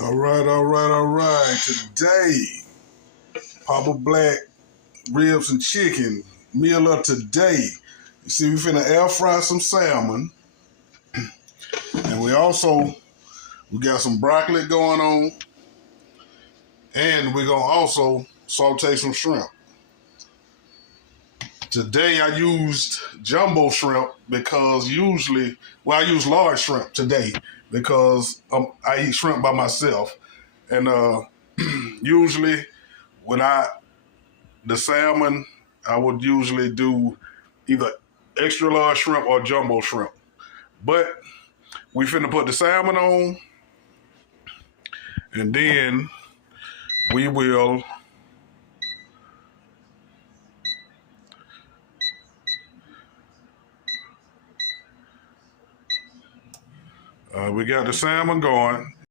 All right. Today, Papa Black ribs and chicken meal of today. You see, we finna air fry some salmon, and we got some broccoli going on, and we're gonna also saute some shrimp. Today I used jumbo shrimp because I use large shrimp today because I eat shrimp by myself, and usually when the salmon, I would usually do either extra large shrimp or jumbo shrimp. But we finna put the salmon on, and then we will we got the salmon going.